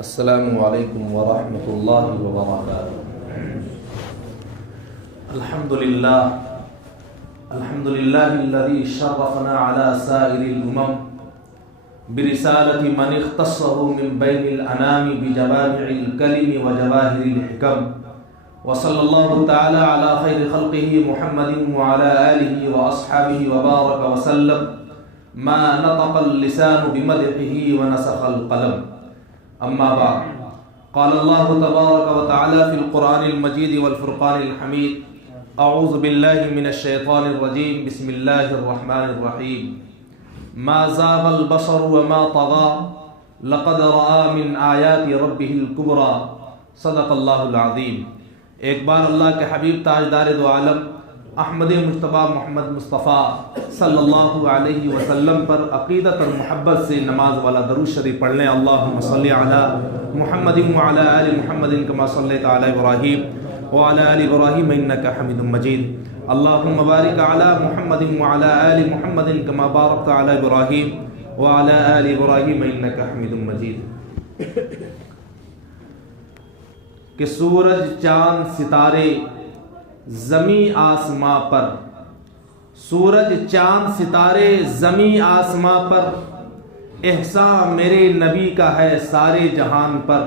السلام علیکم ورحمۃ اللہ وبرکاتہ۔ الحمد للہ الذی شرفنا علی سائر الامم برسالة من اختصه من بین الانام بجوامع الکلم وجواہر الحکم، وصلی اللہ تعالی علی خیر خلقہ محمد وعلی آلہ واصحابہ وبارک وسلم، ما نطق اللسان بمدحہ ونسخ القلم، اما بعد، قال اللہ تبارک وتعالی فی القرآن المجید والفرقان الحمید، اعوذ باللہ من الشیطان الرجیم، بسم اللہ الرحمن الرحیم، ما زاغ البصر وما طغى لقد رأى من آیات ربه الكبرى، صدق اللہ العظیم۔ ایک بار اللہ کے حبیب تاجدار دو عالم احمد مجتبی محمد مصطفیٰ صلی اللہ علیہ وسلم پر عقیدت اور محبت سے نماز والا درود شریف پڑھ لیں۔ اللہم صلی علی محمد وعلی آل محمد کما صلیت علی ابراہیم وعلی آل ابراہیم انک حمید مجید، اللہم بارک علی محمد وعلی آل محمد کما بارکت علی ابراہیم وعلی آل ابراہیم انک حمید مجید۔ کہ سورج چاند ستارے زمیں آسماں پر، سورج چاند ستارے زمیں آسماں پر، احسان میرے نبی کا ہے سارے جہان پر،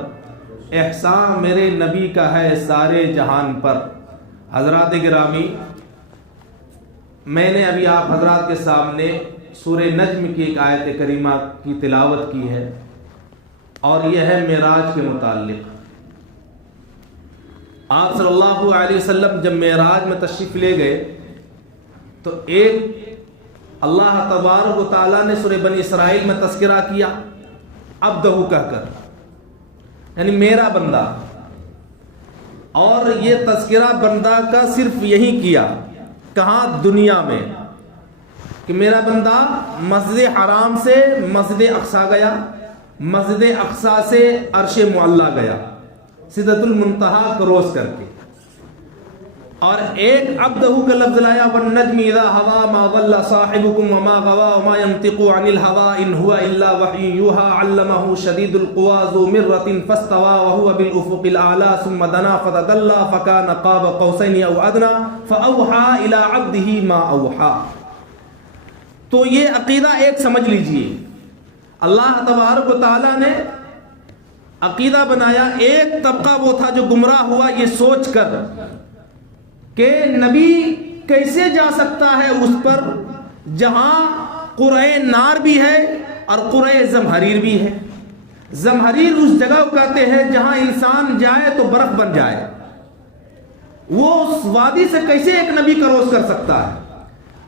احسان میرے نبی کا ہے سارے جہان پر۔ حضرات گرامی، میں نے ابھی آپ حضرات کے سامنے سورہ نجم کی ایک آیت کریمہ کی تلاوت کی ہے، اور یہ ہے معراج کے متعلق۔ آپ صلی اللہ علیہ وسلم جب معراج میں تشریف لے گئے تو ایک اللہ تبارک و تعالیٰ نے سورہ بنی اسرائیل میں تذکرہ کیا عبدہ کہہ کر، یعنی میرا بندہ، اور یہ تذکرہ بندہ کا صرف یہی کیا، کہاں؟ دنیا میں، کہ میرا بندہ مسجد حرام سے مسجد اقصی گیا، مسجد اقصی سے عرش معلی گیا، سدرۃ المنتہا کروس کر کے، اور ایک عبدہ کا لفظ لایا، والنجم اذا ہوا ما ضل صاحبکم وما غوا وما ينطق عن الہوا ان هو الا وحی یوحی علمہ شدید القوی ذو مرۃ فاستوى وهو بالافق الاعلی ثم دنا فتدلی فکان قاب قوسین او ادنی فاوحى الى عبده ما اوحى۔ تو یہ عقیدہ ایک سمجھ لیجئے، اللہ تبارک و تعالی نے عقیدہ بنایا۔ ایک طبقہ وہ تھا جو گمراہ ہوا یہ سوچ کر کہ نبی کیسے جا سکتا ہے اس پر جہاں قرۂ نار بھی ہے اور قرۂ زمہریر بھی ہے۔ زمہریر اس جگہ کو کہتے ہیں جہاں انسان جائے تو برف بن جائے، وہ اس وادی سے کیسے ایک نبی کروس کر سکتا ہے؟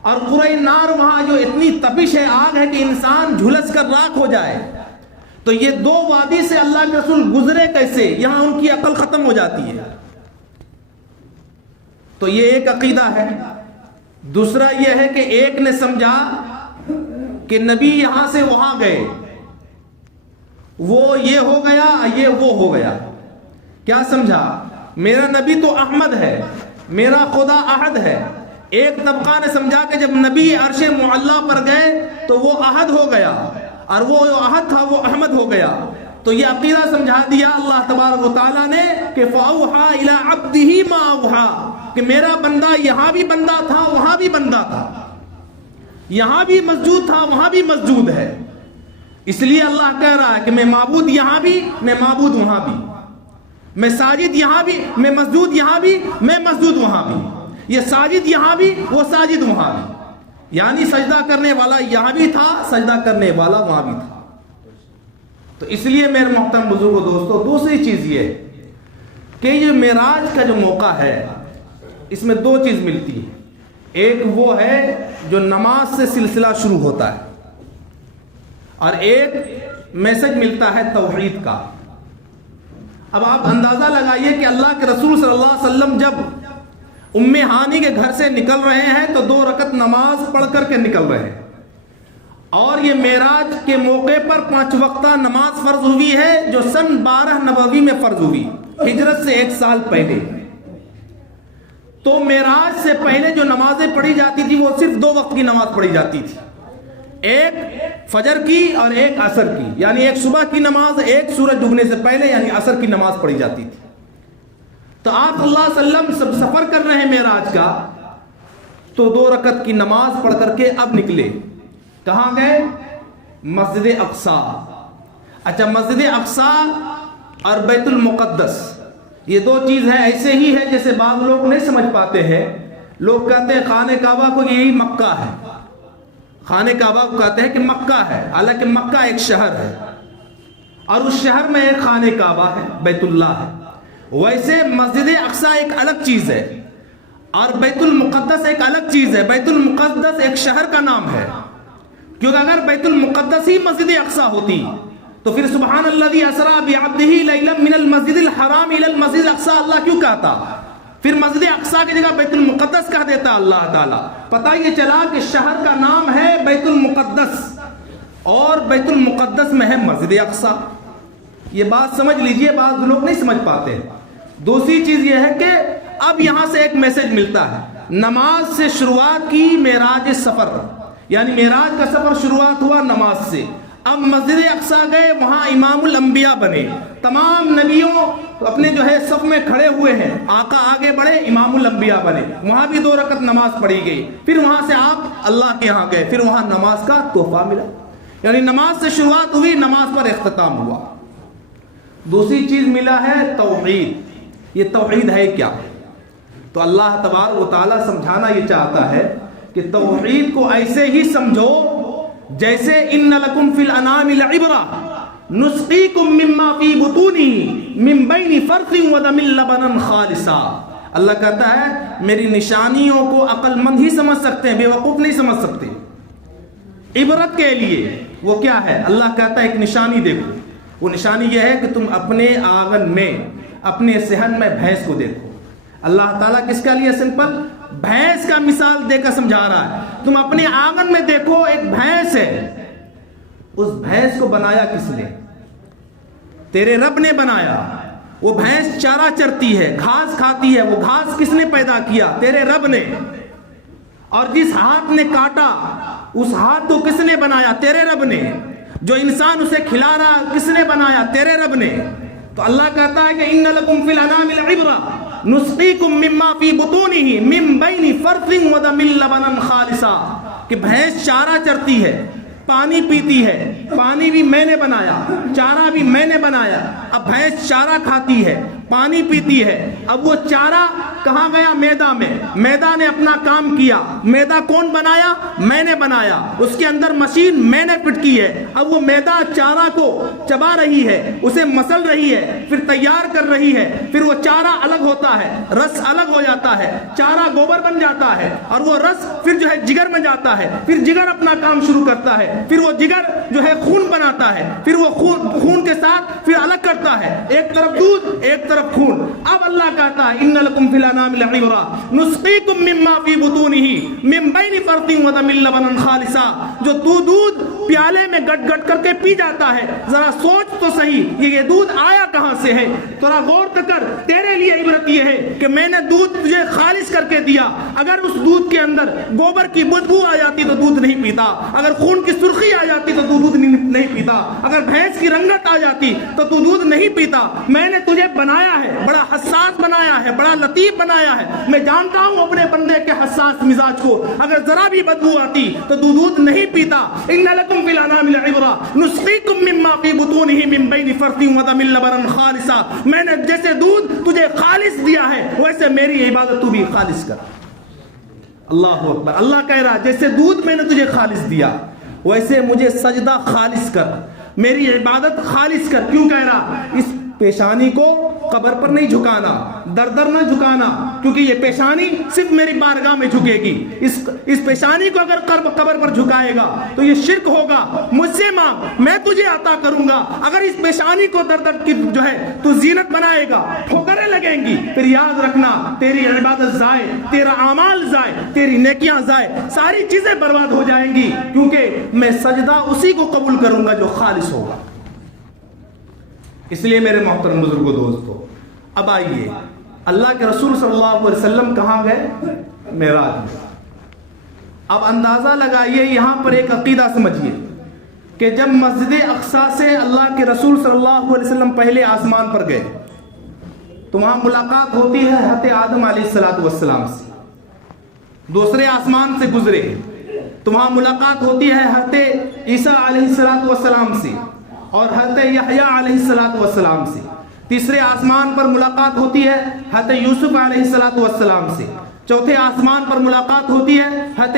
اور قرۂ نار وہاں جو اتنی تپش ہے، آگ ہے کہ انسان جھلس کر راکھ ہو جائے۔ تو یہ دو وادی سے اللہ کے رسول گزرے کیسے؟ یہاں ان کی عقل ختم ہو جاتی ہے۔ تو یہ ایک عقیدہ ہے۔ دوسرا یہ ہے کہ ایک نے سمجھا کہ نبی یہاں سے وہاں گئے، وہ یہ ہو گیا، یہ وہ ہو گیا۔ کیا سمجھا؟ میرا نبی تو احمد ہے، میرا خدا احد ہے۔ ایک طبقہ نے سمجھا کہ جب نبی عرش معلی پر گئے تو وہ احد ہو گیا، اور وہ جو احد تھا وہ احمد ہو گیا۔ تو یہ عقیدہ سمجھا دیا اللہ تبارک و تعالیٰ نے کہ فَأَوْحَى إِلَىٰ عَبْدِهِ مَا أَوْحَى، کہ میرا بندہ یہاں بھی بندہ تھا وہاں بھی بندہ تھا، یہاں بھی مسجود تھا وہاں بھی مسجود ہے۔ اس لیے اللہ کہہ رہا ہے کہ میں معبود یہاں بھی، میں معبود وہاں بھی، میں ساجد یہاں بھی، میں مسجود یہاں بھی، میں مسجود وہاں بھی، یہ ساجد یہاں بھی وہ ساجد وہاں بھی، یعنی سجدہ کرنے والا یہاں بھی تھا، سجدہ کرنے والا وہاں بھی تھا۔ تو اس لیے میرے محترم بزرگوں دوستو، دوسری چیز یہ کہ یہ معراج کا جو موقع ہے اس میں دو چیز ملتی ہے۔ ایک وہ ہے جو نماز سے سلسلہ شروع ہوتا ہے، اور ایک میسج ملتا ہے توحید کا۔ اب آپ اندازہ لگائیے کہ اللہ کے رسول صلی اللہ علیہ وسلم جب ام ہانی کے گھر سے نکل رہے ہیں تو 2 رکعت نماز پڑھ کر کے نکل رہے ہیں، اور یہ معراج کے موقع پر 5 وقتہ نماز فرض ہوئی ہے جو سن 12 نبوی میں فرض ہوئی، ہجرت سے 1 سال پہلے۔ تو معراج سے پہلے جو نمازیں پڑھی جاتی تھی وہ صرف 2 وقت کی نماز پڑھی جاتی تھی، ایک فجر کی اور ایک عصر کی، یعنی ایک صبح کی نماز ایک سورج ڈوبنے سے پہلے یعنی عصر کی نماز پڑھی جاتی تھی۔ تو آپ صلی اللہ علیہ وسلم سفر کر رہے ہیں معراج کا، تو 2 رکعت کی نماز پڑھ کر کے اب نکلے، کہاں گئے؟ مسجد اقصی۔ اچھا، مسجد اقصی اور بیت المقدس یہ 2 چیز ہے، ایسے ہی ہے جیسے بعض لوگ نہیں سمجھ پاتے ہیں۔ لوگ کہتے ہیں خانہ کعبہ کو یہی مکہ ہے، خانہ کعبہ کو کہتے ہیں کہ مکہ ہے، حالانکہ مکہ ایک شہر ہے اور اس شہر میں ایک خانہ کعبہ ہے، بیت اللہ ہے۔ ویسے مسجد اقصی ایک الگ چیز ہے اور بیت المقدس ایک الگ چیز ہے۔ بیت المقدس ایک شہر کا نام ہے، کیونکہ اگر بیت المقدس ہی مسجد اقصی ہوتی تو پھر سبحان الذی اسری بعبدہ لیلا من المسجد الحرام الی المسجد الاقصی اللہ کیوں کہتا؟ پھر مسجد اقصی کی جگہ بیت المقدس کہہ دیتا اللہ تعالیٰ۔ پتہ یہ چلا کہ شہر کا نام ہے بیت المقدس اور بیت المقدس میں ہے مسجد اقصی۔ یہ بات سمجھ لیجئے، بعض لوگ نہیں سمجھ پاتے۔ دوسری چیز یہ ہے کہ اب یہاں سے ایک میسج ملتا ہے، نماز سے شروعات کی معراج سفر، یعنی معراج کا سفر شروعات ہوا نماز سے۔ اب مسجد اقصی گئے، وہاں امام الانبیاء بنے، تمام نبیوں اپنے جو ہے صف میں کھڑے ہوئے ہیں، آقا آگے بڑھے، امام الانبیاء بنے، وہاں بھی 2 رکعت نماز پڑھی گئی۔ پھر وہاں سے آپ اللہ کے ہاں گئے، پھر وہاں نماز کا تحفہ ملا، یعنی نماز سے شروعات ہوئی، نماز پر اختتام ہوا۔ دوسری چیز ملا ہے توحید۔ یہ توحید ہے کیا؟ تو اللہ تبارک و تعالیٰ سمجھانا یہ چاہتا ہے کہ توحید کو ایسے ہی سمجھو جیسے ان لکم فی الانعام لعبرہ نسقیکم مما فی بطونہ من بین فرث ودم لبنا خالصا۔ اللہ کہتا ہے میری نشانیوں کو عقل مند ہی سمجھ سکتے ہیں، بے وقوف نہیں سمجھ سکتے۔ عبرت کے لیے وہ کیا ہے؟ اللہ کہتا ہے ایک نشانی دیکھو، وہ نشانی یہ ہے کہ تم اپنے آنگن میں، اپنے صحن میں بھینس کو دیکھو۔ اللہ تعالیٰ کس کا لیے؟ سمپل بھینس کا مثال دے کر سمجھا رہا ہے۔ تم اپنے آنگن میں دیکھو، ایک بھینس ہے، اس بھینس کو بنایا کس نے؟ تیرے رب نے بنایا۔ وہ بھینس چارہ چرتی ہے، گھاس کھاتی ہے، وہ گھاس کس نے پیدا کیا؟ تیرے رب نے۔ اور جس ہاتھ نے کاٹا اس ہاتھ کو کس نے بنایا؟ تیرے رب نے۔ جو انسان اسے کھلا رہا کس نے بنایا؟ تیرے رب نے۔ تو اللہ کہتا ہے کہ ان لکم فی الانعام لعبرہ نسقیکم مما فی بطونہ من بین فرث ودم لبنا خالصا، کہ بھینس چارہ چرتی ہے، پانی پیتی ہے، پانی بھی میں نے بنایا، چارہ بھی میں نے بنایا۔ اب بھینس چارہ کھاتی ہے، پانی پیتی ہے، اب وہ چارہ کہاں گیا؟ میدا میں۔ میدا نے اپنا کام کیا، میدا کون بنایا؟ میں نے بنایا، اس کے اندر مشین میں نے فٹ کی ہے۔ اب وہ میدا چارہ کو چبا رہی ہے، اسے مسل رہی ہے، پھر تیار کر رہی ہے، پھر وہ چارہ الگ ہوتا ہے، رس الگ ہو جاتا ہے، چارہ گوبر بن جاتا ہے، اور وہ رس پھر جو ہے جگر میں جاتا ہے، پھر جگر اپنا کام شروع کرتا ہے، پھر وہ جگر جو ہے خون بناتا ہے، پھر وہ خون کے ساتھ پھر الگ کرتا ہے، ایک طرف دودھ ایک طرف خون۔ اب اللہ کہتا ہے ان لکم فی الانعام لعبرہ نسقیکم مما فی بطونہ من بین فرث ودم لبنا خالصا۔ جو تو دودھ پیالے میں گٹ گٹ کر کے پی جاتا ہے، ذرا سوچ تو صحیح یہ دودھ آیا کہاں سے ہے؟ تھوڑا غور کر، تیرے لیے عبرت یہ ہے کہ میں نے دودھ تجھے خالص کر کے دیا۔ اگر اس دودھ کے اندر گوبر کی بدبو آ جاتی تو دودھ نہیں پیتا، اگر خون کی سرخی آ جاتی تو تو دودھ نہیں پیتا، اگر بھینس کی رنگت آ جاتی تو تو دودھ نہیں پیتا۔ میں نے تجھے بنایا ہے، بڑا حساس بنایا ہے، بڑا لطیف بنایا ہے۔ میں جانتا ہوں اپنے بندے کے حساس مزاج کو، اگر ذرا بھی بدبو آتی تو تو دودھ نہیں پیتا۔ ان لکم فی الانعام لعبرہ نسقیکم مما فی بطونہ من بین فرث ودم لبنا خالصا۔ میں نے جیسے دودھ تجھے خالص دیا ہے ویسے میری عبادت تو بھی خالص کر۔ اللہ اکبر۔ اللہ کہہ رہا جیسے دودھ میں نے تجھے خالص دیا ویسے مجھے سجدہ خالص کر، میری عبادت خالص کر۔ کیوں کہہ رہا؟ اس پیشانی کو قبر پر نہیں جھکانا، در در نہ جھکانا، کیونکہ یہ پیشانی صرف میری بارگاہ میں جھکے گی۔ اس پیشانی کو اگر قبر پر جھکائے گا تو یہ شرک ہوگا۔ مجھ سے مانگ، میں تجھے عطا کروں گا۔ اگر اس پیشانی کو در در کی جو ہے تو زینت بنائے گا، ٹھوکریں لگیں گی، پھر یاد رکھنا تیری عبادت ضائع، تیرا اعمال ضائع، تیری نیکیاں ضائع، ساری چیزیں برباد ہو جائیں گی، کیونکہ میں سجدہ اسی کو قبول کروں گا جو خالص ہوگا۔ اس لیے میرے محترم بزرگوں دوستو، اب آئیے اللہ کے رسول صلی اللہ علیہ وسلم کہاں گئے؟ معراج میں۔ اب اندازہ لگائیے یہاں پر ایک عقیدہ سمجھیے کہ جب مسجد اقصیٰ سے اللہ کے رسول صلی اللہ علیہ وسلم پہلے آسمان پر گئے تو وہاں ملاقات ہوتی ہے حضرت آدم علیہ السلام سے. دوسرے آسمان سے گزرے تو وہاں ملاقات ہوتی ہے حضرت عیسیٰ علیہ السلام سے اور حضرت یحییٰ علیہ السلام سے. تیسرے آسمان پر ملاقات ہوتی ہے حضرت یوسف علیہ السلام سے. چوتھے آسمان پر ملاقات ہوتی ہے حضرت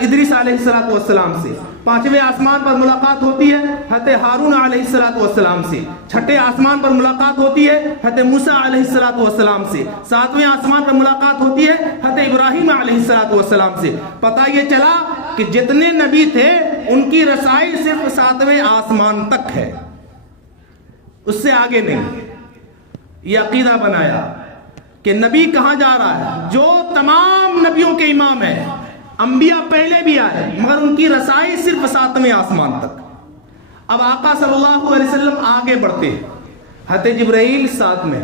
ادریس علیہ السلام سے. پانچویں آسمان پر ملاقات ہوتی ہے حضرت ہارون علیہ السلام سے. چھٹے آسمان پر ملاقات ہوتی ہے حضرت موسیٰ علیہ السلام سے. ساتویں آسمان پر ملاقات ہوتی ہے حضرت ابراہیم علیہ السلام سے. پتہ یہ چلا کہ جتنے نبی تھے ان کی رسائی صرف 7ویں آسمان تک ہے، اس سے آگے نہیں. یہ عقیدہ بنایا کہ نبی کہاں جا رہا ہے جو تمام نبیوں کے امام ہے. انبیاء پہلے بھی آئے مگر ان کی رسائی صرف 7ویں آسمان تک. اب آقا صلی اللہ علیہ وسلم آگے بڑھتے ہیں، حضرت جبرائیل ساتھ میں.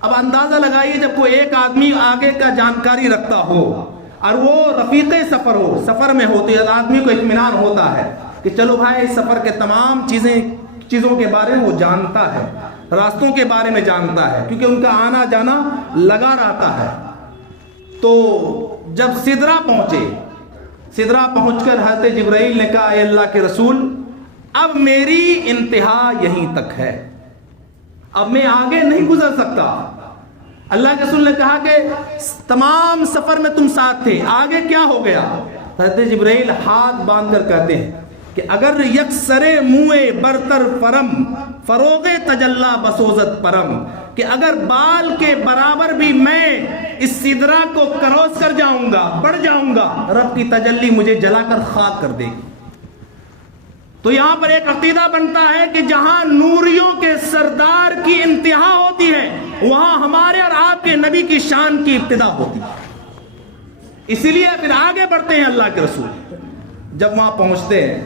اب اندازہ لگائیے جب کوئی ایک آدمی آگے کا جانکاری رکھتا ہو اور وہ رفیق سفر ہو، سفر میں ہوتی ہے، آدمی کو اطمینان ہوتا ہے کہ چلو بھائی سفر کے تمام چیزوں کے بارے میں وہ جانتا ہے، راستوں کے بارے میں جانتا ہے کیونکہ ان کا آنا جانا لگا رہتا ہے. تو جب سدرہ پہنچے، سدرہ پہنچ کر حضرت جبرائیل نے کہا اے اللہ کے رسول اب میری انتہا یہیں تک ہے، اب میں آگے نہیں گزر سکتا. اللہ کے رسول نے کہا کہ تمام سفر میں تم ساتھ تھے، آگے کیا ہو گیا؟ حضرت جبرائیل ہاتھ باندھ کر کہتے ہیں کہ اگر یکسر موئے برتر فرم فروغ تجلا بسوزت پرم، کہ اگر بال کے برابر بھی میں اس سدرہ کو کروس کر جاؤں گا، بڑھ جاؤں گا، رب کی تجلی مجھے جلا کر خاک کر دے گی. تو یہاں پر ایک عقیدہ بنتا ہے کہ جہاں نوریوں کے سردار کی انتہا ہوتی ہے وہاں ہمارے اور آپ کے نبی کی شان کی ابتدا ہوتی ہے. اسی لیے پھر آگے بڑھتے ہیں اللہ کے رسول. جب وہاں پہنچتے ہیں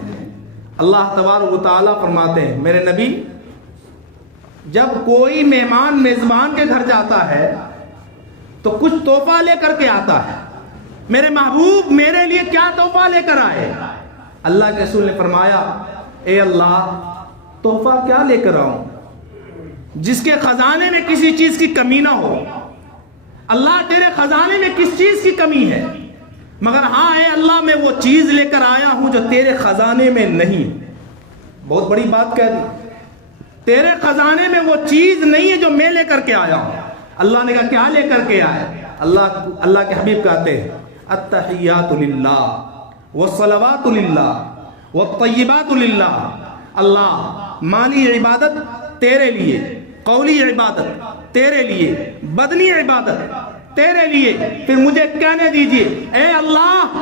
اللہ تبارک و تعالیٰ فرماتے ہیں میرے نبی جب کوئی مہمان میزبان کے گھر جاتا ہے تو کچھ تحفہ لے کر کے آتا ہے، میرے محبوب میرے لیے کیا تحفہ لے کر آئے؟ اللہ کے رسول نے فرمایا اے اللہ تحفہ کیا لے کر آؤں جس کے خزانے میں کسی چیز کی کمی نہ ہو. اللہ تیرے خزانے میں کس چیز کی کمی ہے؟ مگر ہاں اے اللہ میں وہ چیز لے کر آیا ہوں جو تیرے خزانے میں نہیں. بہت بڑی بات کہہ دی، تیرے خزانے میں وہ چیز نہیں ہے جو میں لے کر کے آیا ہوں. اللہ نے کہا کیا لے کر کے آئے؟ اللہ کے حبیب کہتے ہیں التحیات للہ والصلوات للہ والطیبات للہ. اللہ مالی عبادت تیرے لیے، قولی عبادت تیرے لیے، بدنی عبادت تیرے لیے. پھر مجھے کہنے دیجئے اے اللہ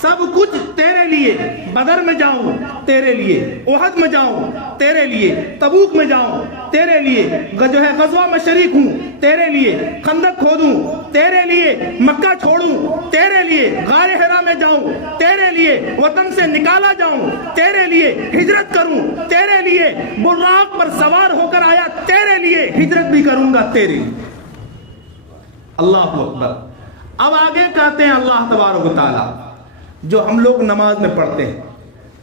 سب کچھ تیرے لیے. بدر میں جاؤں تیرے لیے، احد میں جاؤں تیرے لیے، تبوک میں جاؤں تیرے لیے، جو ہے غزوہ میں شریک ہوں تیرے لیے، خندق کھودوں تیرے لیے، مکہ چھوڑوں تیرے لیے، غار حرا میں جاؤں تیرے لیے، وطن سے نکالا جاؤں تیرے لیے، ہجرت کروں تیرے لیے، براق پر سوار ہو کر آیا تیرے لیے، ہجرت بھی کروں گا تیرے لیے. اللہ اکبر. اب آگے کہتے ہیں اللہ تبارک و تعالی جو ہم لوگ نماز میں پڑھتے ہیں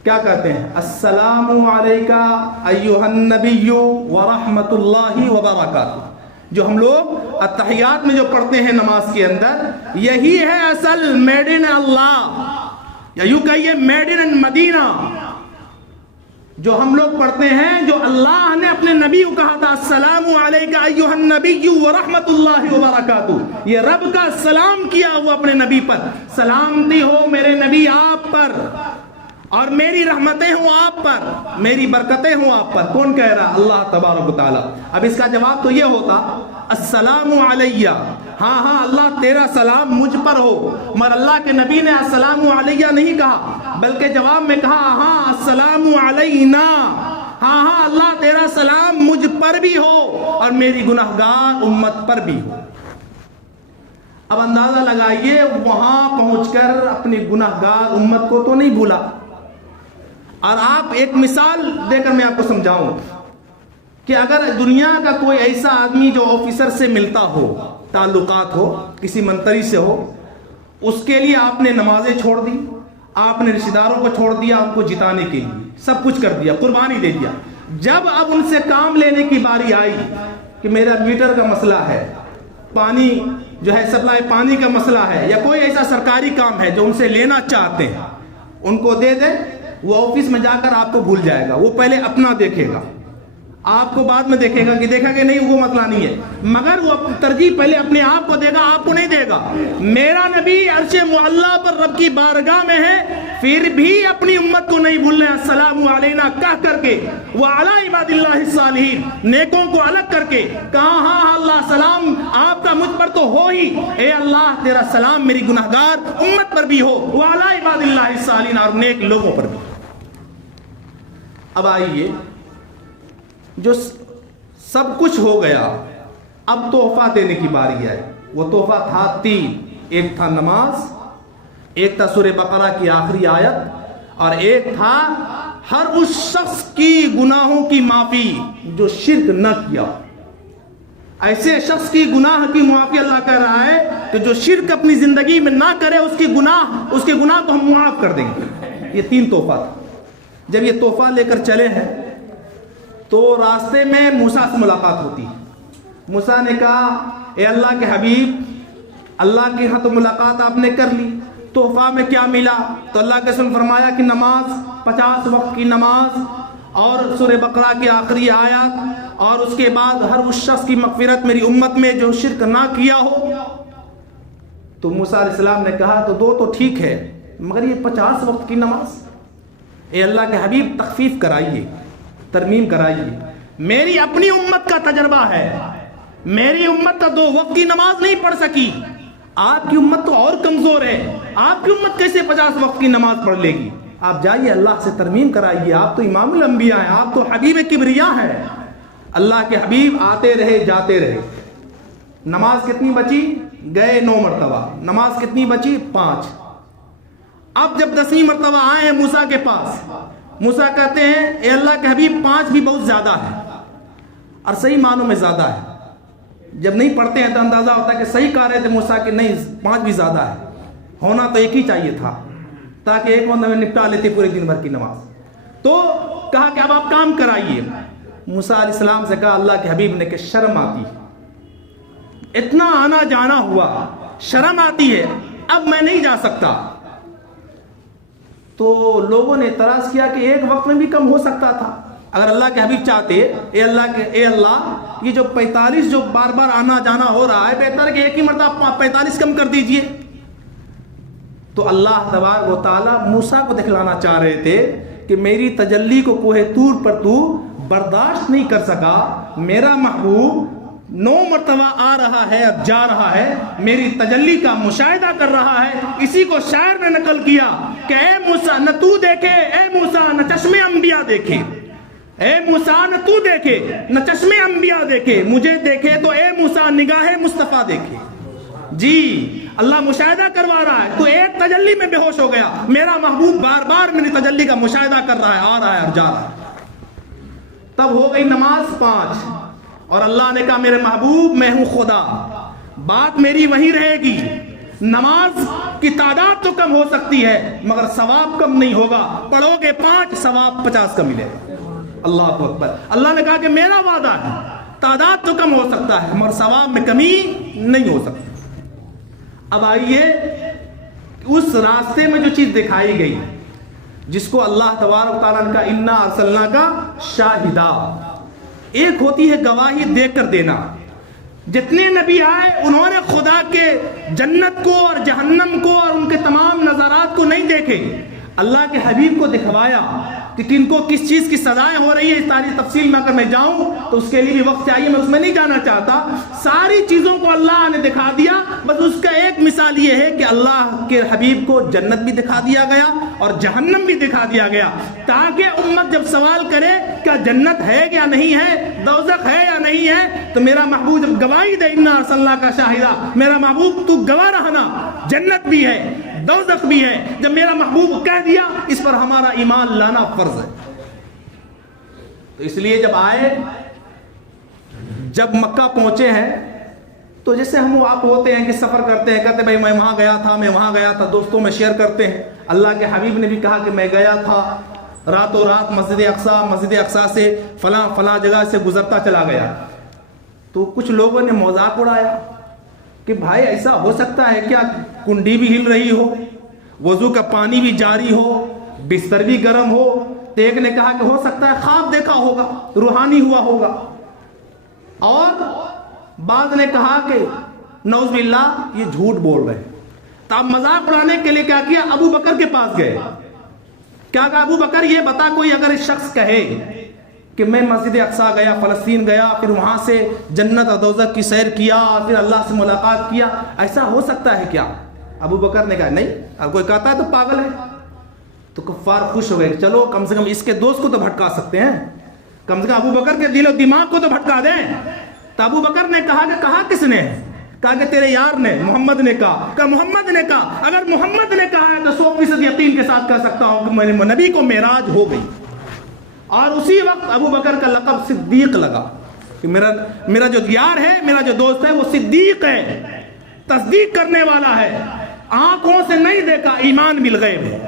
کیا کہتے ہیں؟ السلام علیکہ ایھا النبی ورحمۃ اللہ وبرکاتہ. جو ہم لوگ التحیات میں جو پڑھتے ہیں نماز کے اندر یہی ہے اصل میڈ ان اللہ، یا یوں کہیے میڈ ان مدینہ. جو ہم لوگ پڑھتے ہیں جو اللہ نے اپنے نبی کو کہا تھا السلام علیکہ ایھا النبی ورحمۃ اللہ وبرکاتہ، یہ رب کا سلام کیا ہوا اپنے نبی پر. سلامتی ہو میرے نبی آپ پر اور میری رحمتیں ہوں آپ پر، میری برکتیں ہوں آپ پر. کون کہہ رہا؟ اللہ تبارک و تعالی. اب اس کا جواب تو یہ ہوتا السلام علیہ، ہاں اللہ تیرا سلام مجھ پر ہو. مگر اللہ کے نبی نے السلام علیہ نہیں کہا بلکہ جواب میں کہا ہاں السلام علینا، ہاں اللہ تیرا سلام مجھ پر بھی ہو اور میری گناہگار امت پر بھی ہو. اب اندازہ لگائیے وہاں پہنچ کر اپنی گناہگار امت کو تو نہیں بھولا. اور آپ ایک مثال دے کر میں آپ کو سمجھاؤں کہ اگر دنیا کا کوئی ایسا آدمی جو آفیسر سے ملتا ہو، تعلقات ہو، کسی منتری سے ہو، اس کے لیے آپ نے نمازیں چھوڑ دی, آپ نے رشتہ داروں کو چھوڑ دیا, ان کو جتانے کے لیے سب کچھ کر دیا, قربانی دے دیا. جب اب ان سے کام لینے کی باری آئی کہ میرا میٹر کا مسئلہ ہے, پانی جو ہے سپلائی پانی کا مسئلہ ہے, یا کوئی ایسا سرکاری کام ہے جو ان سے لینا چاہتے ہیں, ان کو دے دیں, وہ آفس میں جا کر آپ کو بھول جائے گا. وہ پہلے اپنا دیکھے گا, آپ کو بعد میں دیکھے گا کہ دیکھا کہ نہیں وہ مسئلہ نہیں ہے, مگر وہ ترجیح پہلے اپنے آپ کو دے گا, آپ کو نہیں دے گا. میرا نبی عرش معلیٰ پر رب کی بارگاہ میں ہے, پھر بھی اپنی امت کو نہیں بھولنا. السلام علینا کہہ کر کے, وعلی عباد اللہ الصالحین, نیکوں کو الگ کر کے کہا ہاں اللہ سلام آپ کا مجھ پر تو ہو ہی, اے اللہ تیرا سلام میری گناہگار امت پر بھی ہو, وعلی عباد اللہ الصالحین, اور نیک لوگوں پر بھی. اب آئیے, جو سب کچھ ہو گیا, اب تحفہ دینے کی باری آئی. وہ تحفہ تھا 3, ایک تھا نماز, ایک تھا سورہ بقرہ کی آخری آیت, اور ایک تھا ہر اس شخص کی گناہوں کی معافی جو شرک نہ کیا. ایسے شخص کی گناہ کی معافی اللہ کہہ رہا ہے کہ جو شرک اپنی زندگی میں نہ کرے, اس کے گناہ کو ہم معاف کر دیں گے. یہ 3 تحفہ تھا. جب یہ تحفہ لے کر چلے ہیں تو راستے میں موسیٰ سے ملاقات ہوتی ہے. موسیٰ نے کہا اے اللہ کے حبیب, اللہ کے ہاں تو ملاقات آپ نے کر لی, تحفہ میں کیا ملا؟ تو اللہ کے رسول فرمایا کہ نماز, 50 وقت کی نماز, اور سورہ بقرہ کی آخری آیات, اور اس کے بعد ہر اس شخص کی مغفرت میری امت میں جو شرک نہ کیا ہو. تو موسیٰ علیہ السلام نے کہا تو 2 تو ٹھیک ہے, مگر یہ 50 وقت کی نماز, اے اللہ کے حبیب تخفیف کرائیے, ترمیم کرائیے. میری اپنی امت کا تجربہ ہے, میری امت تو 2 وقت کی نماز نہیں پڑھ سکی, آپ کی امت تو اور کمزور ہے, آپ کی امت کیسے 50 وقت کی نماز پڑھ لے گی؟ آپ جائیے اللہ سے ترمیم کرائیے, آپ تو امام الانبیاء ہیں, آپ تو حبیب کبریا ہیں. اللہ کے حبیب آتے رہے جاتے رہے. نماز کتنی بچی؟ گئے 9 مرتبہ. نماز کتنی بچی؟ 5. اب جب 10ویں مرتبہ آئے ہیں موسیٰ کے پاس, موسیٰ کہتے ہیں اے اللہ کے حبیب 5 بھی بہت زیادہ ہے, اور صحیح معنوں میں زیادہ ہے. جب نہیں پڑھتے ہیں تو اندازہ ہوتا ہے کہ صحیح کہہ رہے تھے موسیٰ کہ نہیں 5 بھی زیادہ ہے, ہونا تو ایک ہی چاہیے تھا تاکہ ایک بندہ میں نپٹا لیتے پورے دن بھر کی نماز. تو کہا کہ اب آپ کام کرائیے. موسیٰ علیہ السلام سے کہا اللہ کے حبیب نے کہ شرم آتی, اتنا آنا جانا ہوا, شرم آتی ہے, اب میں نہیں جا سکتا. تو لوگوں نے اعتراض کیا کہ 1 وقت میں بھی کم ہو سکتا تھا. اگر اللہ کے حبیب چاہتے اے اللہ یہ جو 45 جو بار بار آنا جانا ہو رہا ہے, بہتر ہے کہ ایک ہی مرتبہ 45 کم کر دیجئے. تو اللہ تبارک و تعالیٰ موسیٰ کو دکھلانا چاہ رہے تھے کہ میری تجلی کو کوہ طور پر تو برداشت نہیں کر سکا, میرا محبوب 9 مرتبہ آ رہا ہے, اب جا رہا ہے, میری تجلی کا مشاہدہ کر رہا ہے. اسی کو شاعر نے نقل کیا کہ اے موسیٰ نہ تو دیکھے, اے موسیٰ نہ چشمے انبیاء دیکھے, اے موسیٰ نہ تو دیکھے نہ چشمے انبیاء دیکھے, مجھے دیکھے تو اے موسیٰ نگاہ مصطفیٰ دیکھے. جی اللہ مشاہدہ کروا رہا ہے, تو ایک تجلی میں بے ہوش ہو گیا, میرا محبوب بار بار میری تجلی کا مشاہدہ کر رہا ہے, آ رہا ہے اور جا رہا ہے. تب ہو گئی نماز 5, اور اللہ نے کہا میرے محبوب میں ہوں خدا, بات میری وہی رہے گی. نماز کی تعداد تو کم ہو سکتی ہے مگر ثواب کم نہیں ہوگا, پڑھو گے 5 ثواب 50 کا ملے گا. اللہ اکبر. اللہ نے کہا کہ میرا وعدہ ہے, تعداد تو کم ہو سکتا ہے مگر ثواب میں کمی نہیں ہو سکتی. اب آئیے اس راستے میں جو چیز دکھائی گئی جس کو اللہ تبارک و تعالیٰ نے کہا انا ارسلنا کا شاہدہ, ایک ہوتی ہے گواہی دیکھ کر دینا. جتنے نبی آئے انہوں نے خدا کے جنت کو اور جہنم کو اور ان کے تمام نظارات کو نہیں دیکھے, اللہ کے حبیب کو دکھوایا کہ کن کو کس چیز کی سزائیں ہو رہی ہے. اس ساری تفصیل میں اگر میں جاؤں تو اس کے لیے بھی وقت چاہیے, میں اس میں نہیں جانا چاہتا. ساری چیزوں کو اللہ نے دکھا دیا, بس اس کا ایک مثال یہ ہے کہ اللہ کے حبیب کو جنت بھی دکھا دیا گیا اور جہنم بھی دکھا دیا گیا, تاکہ امت جب سوال کرے کیا جنت ہے یا نہیں ہے, دوزخ ہے یا نہیں ہے, تو میرا محبوب جب گواہی دے انا ارسلنا کا شاہدہ, میرا محبوب تو گواہ رہنا, جنت بھی ہے دوزخ بھی ہے. جب میرا محبوب کہہ دیا اس پر ہمارا ایمان لانا فرض ہے. تو اس لیے جب آئے, جب مکہ پہنچے ہیں تو جیسے ہم آپ ہوتے ہیں کہ سفر کرتے ہیں، کہتے ہیں بھائی میں وہاں گیا تھا، میں وہاں گیا تھا، دوستوں میں شیئر کرتے ہیں. اللہ کے حبیب نے بھی کہا کہ میں گیا تھا راتوں رات مسجد اقصیٰ سے فلاں جگہ سے گزرتا چلا گیا. تو کچھ لوگوں نے مذاق اڑایا کہ بھائی ایسا ہو سکتا ہے کیا؟ کنڈی بھی ہل رہی ہو، وضو کا پانی بھی جاری ہو، بستر بھی گرم ہو. تو ایک نے کہا کہ ہو سکتا ہے خواب دیکھا ہوگا، روحانی ہوا ہوگا. اور بعض نے کہا کہ نعوذ باللہ یہ جھوٹ بول رہے ہیں. تو اب مذاق اڑانے کے لیے کیا کیا؟ ابو بکر کے پاس گئے. کیا کہا؟ ابو بکر یہ بتا، کوئی اگر شخص کہے کہ میں مسجد اقصیٰ گیا، فلسطین گیا، پھر وہاں سے جنت اور دوزخ کی سیر کیا، پھر اللہ سے ملاقات کیا، ایسا ہو سکتا ہے کیا؟ ابو بکر نے کہا نہیں، اب کوئی کہتا ہے تو پاگل ہے. تو کفار خوش ہو گئے، چلو کم سے کم اس کے دوست کو تو بھٹکا سکتے ہیں، کم سے کم ابو بکر کے دل و دماغ کو تو بھٹکا دیں. تو ابو بکر نے کہا کہ کہا کس نے؟ کہا کہ تیرے یار نے، محمد نے کہا. کہ محمد نے کہا؟ اگر محمد نے کہا ہے تو 100% یقین کے ساتھ کہہ سکتا ہوں کہ میرے نبی کو معراج ہو گئی. اور اسی وقت ابو بکر کا لقب صدیق لگا کہ میرا جو یار ہے، میرا جو دوست ہے وہ صدیق ہے، تصدیق کرنے والا ہے، آنکھوں سے نہیں دیکھا، ایمان بالغیب ہے.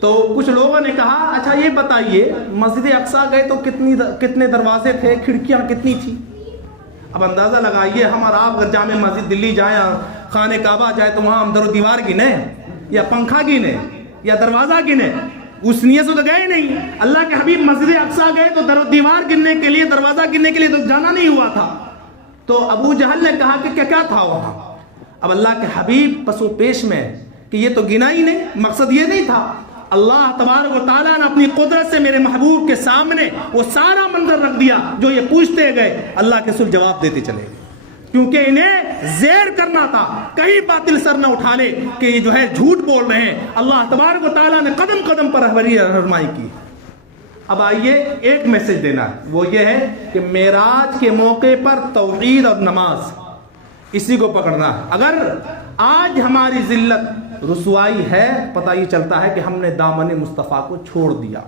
تو کچھ لوگوں نے کہا اچھا یہ بتائیے مسجد اقصیٰ گئے تو کتنے دروازے تھے، کھڑکیاں کتنی تھی؟ اب اندازہ لگائیے ہم اور آپ اگر جامع مسجد دلی جائیں، خانہ کعبہ جائے تو وہاں ہم در و دیوار گنے یا پنکھا گنے یا دروازہ گنے؟ اس نیت سے تو گئے نہیں. اللہ کے حبیب مسجد اقصیٰ گئے تو در و دیوار گننے کے لیے، دروازہ گننے کے لیے تو جانا نہیں ہوا تھا. تو ابو جہل نے کہا کہ کیا تھا وہاں؟ اب اللہ کے حبیب پسو پیش میں کہ یہ تو گنا ہی نہیں، مقصد یہ نہیں تھا. اللہ تبارک و تعالیٰ نے اپنی قدرت سے میرے محبوب کے سامنے وہ سارا منظر رکھ دیا جو یہ پوچھتے گئے، اللہ کے رسول جواب دیتے چلے گئے، کیونکہ انہیں زیر کرنا تھا، کہیں باطل سر نہ اٹھا لے کہ یہ جو ہے جھوٹ بول رہے ہیں. اللہ تبارک و تعالیٰ نے قدم قدم پر رہنمائی کی. اب آئیے ایک میسج دینا، وہ یہ ہے کہ معراج کے موقع پر توحید اور نماز اسی کو پکڑنا ہے. اگر آج ہماری ذلت رسوائی ہے، پتہ یہ چلتا ہے کہ ہم نے دامن مصطفیٰ کو چھوڑ دیا.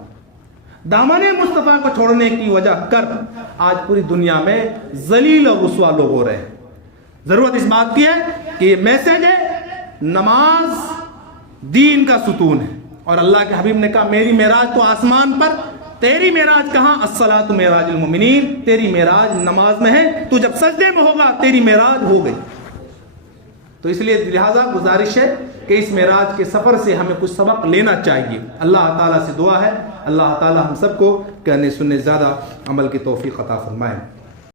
دامن مصطفیٰ کو چھوڑنے کی وجہ کر آج پوری دنیا میں ذلیل اور رسوا لوگ ہو رہے ہیں. ضرورت اس بات کی ہے کہ یہ میسج ہے، نماز دین کا ستون ہے. اور اللہ کے حبیب نے کہا میری معراج تو آسمان پر، تیری معراج کہاں؟ الصلاۃ معراج المؤمنین، تیری معراج نماز میں ہے. تو جب سجدے میں ہوگا تیری معراج ہو گئی. تو اس لیے لہٰذا گزارش ہے کہ اس معراج کے سفر سے ہمیں کچھ سبق لینا چاہیے. اللہ تعالیٰ سے دعا ہے اللہ تعالیٰ ہم سب کو کہنے سننے زیادہ عمل کی توفیق عطا فرمائے.